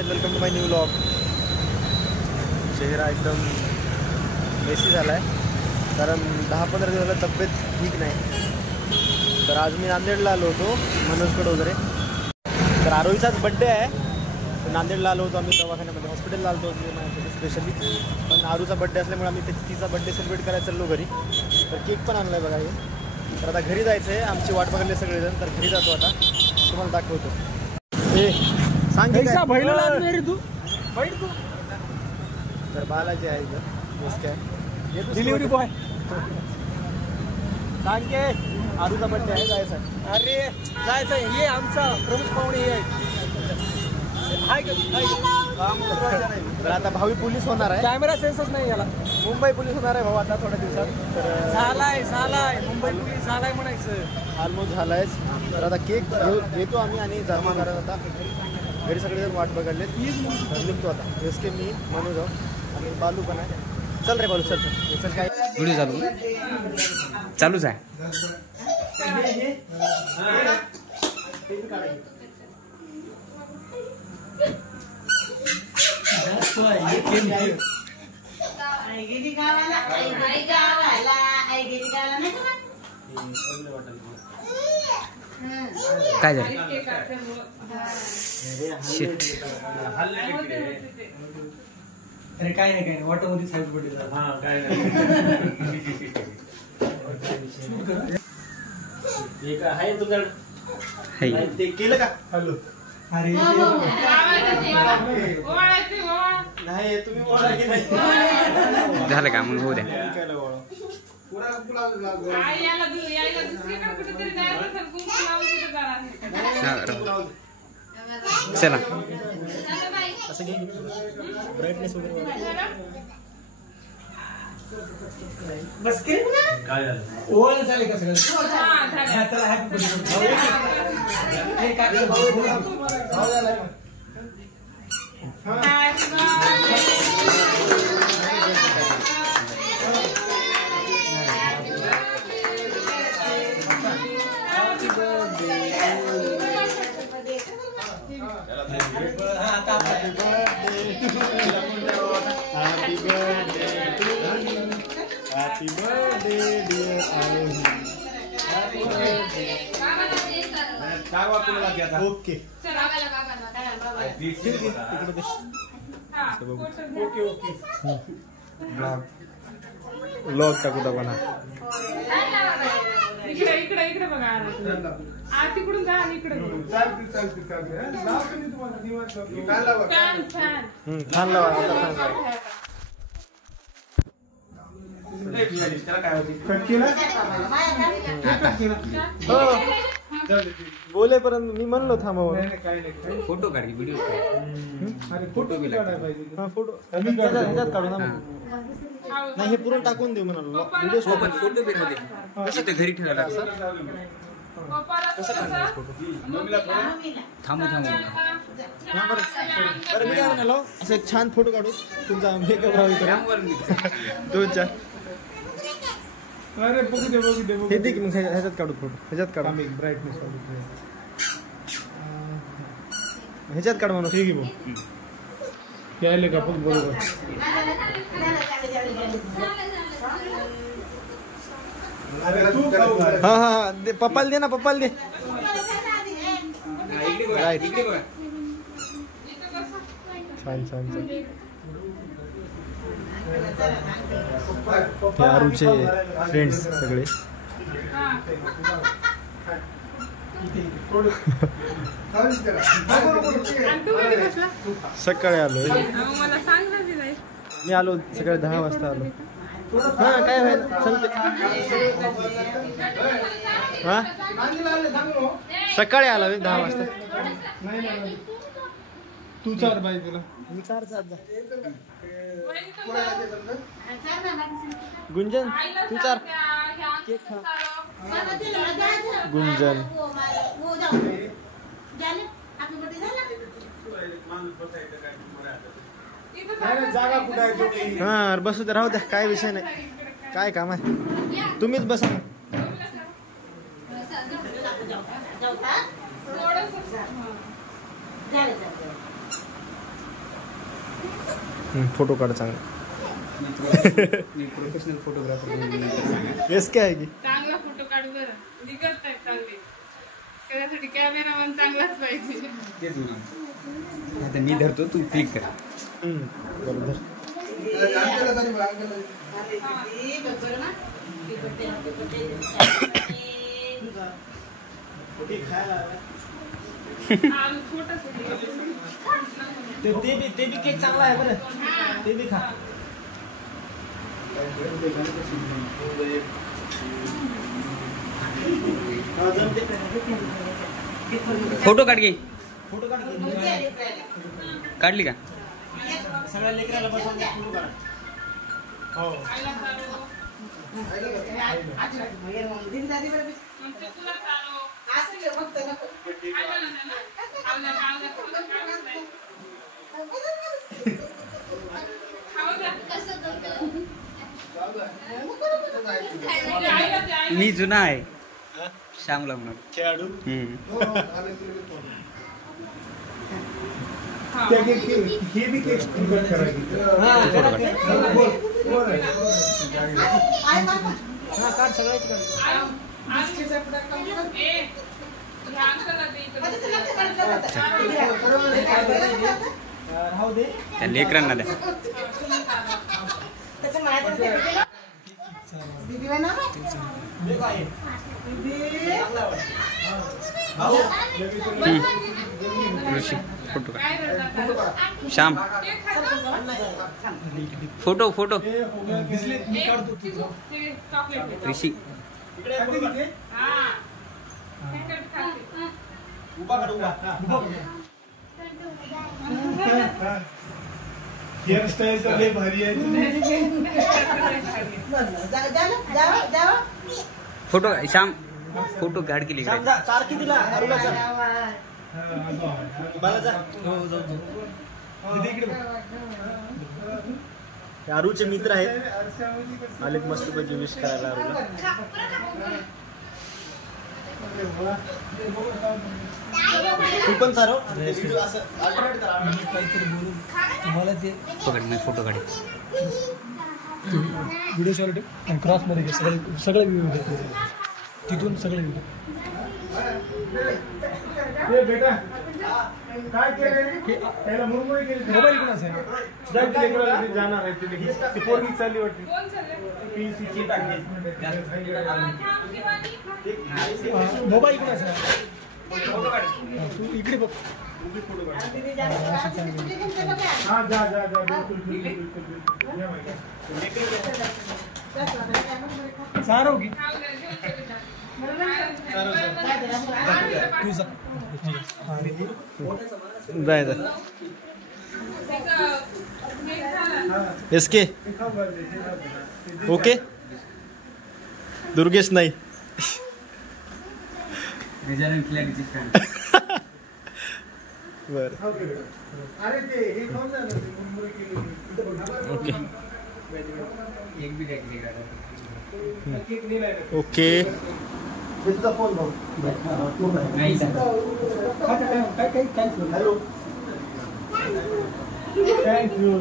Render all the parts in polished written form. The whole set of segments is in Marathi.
Guys, welcome to my new vlog. चेहरा एकदम मेसी झाला आहे कारण 10-15 दिवसाला तब्येत ठीक नाही। तर आज मी नांदेडला आलो होतो मनोजकडे वगैरे। तर आरोहीचाच बड्डे आहे, नांदेडला आलो होतो आम्ही, दवाखान्यामध्ये हॉस्पिटलला आलो होतो माझ्यासाठी स्पेशली। पण आरूचा बड्डे असल्यामुळे आम्ही तिचा बड्डे सेलिब्रेट करायला चाललो घरी। तर केक पण आणला आहे बघा हे। तर आता घरी जायचं आहे, आमची वाट बघायला सगळेजण। तर घरी जातो आता, तुम्हाला दाखवतो। हे सांग की काय बहिला लागले रे तू, बैठ तू। तर बालाजी आहे इथं, काय डिलिव्हरी बॉय सांग के आरूचा बड्डे आहे, जायचं आहे। अरे जायचं आहे, ये आमचा प्रमुख पाहुणे हे आहे। हाय तर आता भावी पोलीस होणार आहे, कॅमेरा सेन्सच नाही याला। मुंबई पोलीस होणार आहे भाऊ आता थोड्या दिवसात। तर झालाय मुंबई पोलीस झालाय म्हणायचं, ऑलमोस्ट झालायच। तर आता केक घेतो आम्ही आणि जमा करत आता घरी सगळेजण वाट बघायले। तर निघतो आता, एस के मी मनोज आणि बालू पण आहे। चल रे बालू, चल चल काय व्हिडिओ चालूच आहे। काय झालं? शिट। अरे काय नाही ऑटोमध्ये साईज बड्डे झाला। हा काय नाही एक आहे तुझ्याकडे, ते केलं का? हॅलो, अरे नाही तुम्ही बोला की नाही झालं का? मग होऊ द्या। चला असं घे, ब्राईटनेस वगैरे बस के काय झालं? ओळख झाली का सगळं? चला happy Happy birthday dear Arun. Okay blog टाकू टाका। इकडे बघा, तिकडून जा आणि इकडे छान लावा। बोले परंतु मी म्हणलो थांबव। फोटो काढ, व्हिडिओ फोटो ह्याच्यात काढू ना। नाही हे पूर्ण टाकून देऊ म्हणालो व्हिडिओ सोबत। फोटो बी मध्ये कसं ते घरी ठेवायला थांबू बरं मी काय म्हणालो, असं एक छान फोटो काढू तुमचा मेकअप राहू 2-4। अरे बघू दे हे दे की मग ह्याच्यात काढू फोटो, ह्याच्यात काढू ब्राईटनेस ह्याच्यात काढ म्हणून ठीक आहे भाऊ। यायले का पण बरोबर। हा हा दे, पप्पाला दे ना, पप्पाला दे। राईट, छान छान छान। हे आरूचे फ्रेंड्स सगळे। सकाळी आलो, मी आलो सकाळी 10 वाजता आलो। हा काय व्हायला सांगते, हा सकाळी आला 10 वाजता। तू चार बाई तुला मी 4 गुंजन तू 4 केक खा। गुंजन हा बसू दे, राहू द्या, काय विषय नाही, काय काम आहे, तुम्हीच बसा। फोटो काढ चांगला. मी प्रोफेशनल फोटोग्राफर. येस काय आहे की चांगला फोटो काढू बरं. निघत नाही चांगले. त्यासाठी कॅमेरामन चांगलाच पाहिजे. तेच म्हणा. आता मी धरतो, तू क्लिक कर. बरोबर. ते बी केक चांगला आहे बरं. ते बी खा. फोटो काढ घे. फोटो काढ. काढली का? सगळ्या लेकराला बसवून फोटो काढ. हो. मी जुना आहे. श्यामला म्हणून खेळाडू. काढ सगळ्याच काढ. राहू दे. त्या लेकरांना द्या. ऋषी फोटो काढ. Shyam photo photo. Rishi hairstyle तर लय भारी आहे. फोटो श्याम फोटो काढ केली का? चार किती दिला अरुणाचा? अरुचे मित्र आहेत. आलेत मस्तपैकी विश करायला अरुला. तू पण सारो असं अल्टरनेट करा. तुम्हाला ते पकड मी फोटो काढ. व्हिडिओ शॉर्ट आणि क्रॉस मध्ये घे. सगळे व्ह्यू घेतो तिथून सगळे व्ह्यू. बेटा काय केलं? मुंबई गेली. मोबाईल कोणाचा आहे? जाणार आहे ती पोरगी चालली वाटते. मोबाईल कोणाचा आहे? तू इकडे बघ. हा जा जा जा. सारो की जाय एसके. ओके. दुर्गेश नाही. बर. Okay okay. फोन भाऊ. हॅलो. थँक्यू.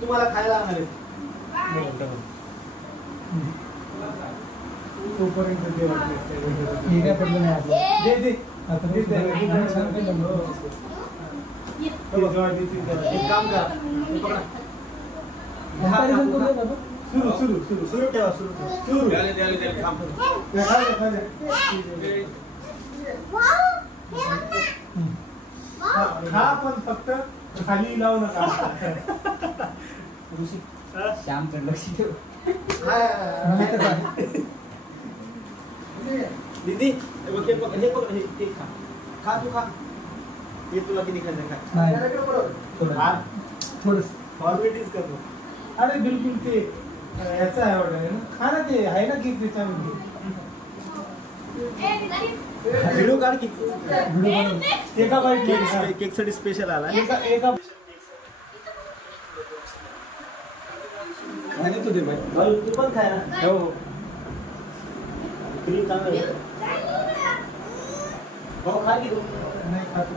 तुम्हाला खायला आणले तोपर्यंत पडलं नाही. एक काम करा. सुरू ठेवा. सुरू खा पण फक्त खाली लावू नका. श्याम कडे लक्ष ठेव. दीदी हे खा. खा तू खा. हे तुला किती खायचं खा. थोडस फॉर्मेलिटीज करतो. अरे बिलकुल ते याचं आहे वाटत ना. खा ना. ते आहे ना की त्याच्यामध्ये व्हिडिओ काढ की. एका बाईट केक साठी स्पेशल आला. एका सांगितलं ते बाई. तू पण खाय ना. हो क्रीम चांगलं आहे. भाऊ खा की तू. नाही खातो.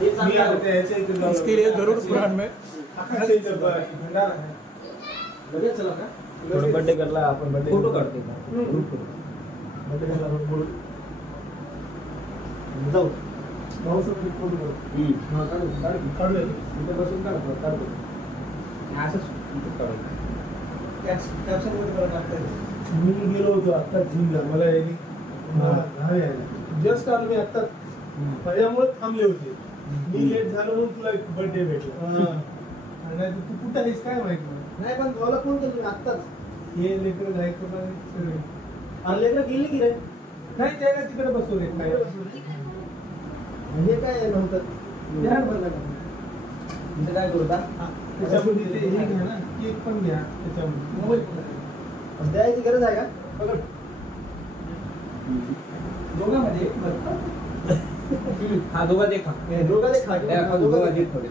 ते मी चांगलं आता आहे. त्या ह्याच्या इथे जाऊन- इसके लिए जरूर कुरान में आकाशच्या इथे भंडारा आहे. लगेच चला का? लगेच. बर्थडे करला आपण बर्थडे फोटो काढते का? बर्थडे करला आपण बोलू. जाऊ. भाऊसोबत एक फोटो काढू. हा, काढू. काढूया. इथे बसून काढतो. असंच काढायचं. कॅप्शनमध्ये मला टाकता येईल. मी गेलो होतो आता जिमला. मला यायली नाही यायला. जस्ट आलो मी आत्ताच. माझ्यामुळे थांबले होते. मी लेट झालो म्हणून तुला एक बर्थडे भेटला. आणि तू कुठं आहेस काय माहित मला. नाही पण भावाला फोन केला मी आत्ताच. हे लेकर जायचं सगळे. अरे लेकरं गेली की रे? नाही त्याला तिकडे बसवले काय हे काय नव्हतं. इथं काय करू का? त्याच्यामध्ये ते हे घ्या ना केक पण घ्या त्याच्यामध्ये मोबाईल द्यायची गरज आहे का? पकड. दोघांमध्ये हा दोघात एक खा. दोघांना खा. दोघात एक थोडे.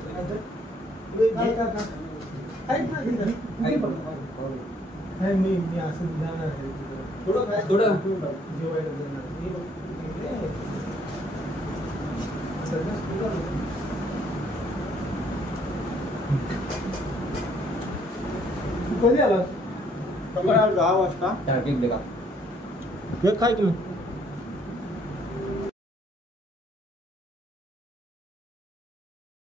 नाही मी असं जाणार आहे थोडं खाय. थोडं. जेवायला जाणार मी बघ तिकडे. सगळं सुरू आहे. तू कधी आलास? सकाळी 10 वाजता. केक दे का? केक खाय तुम्ही.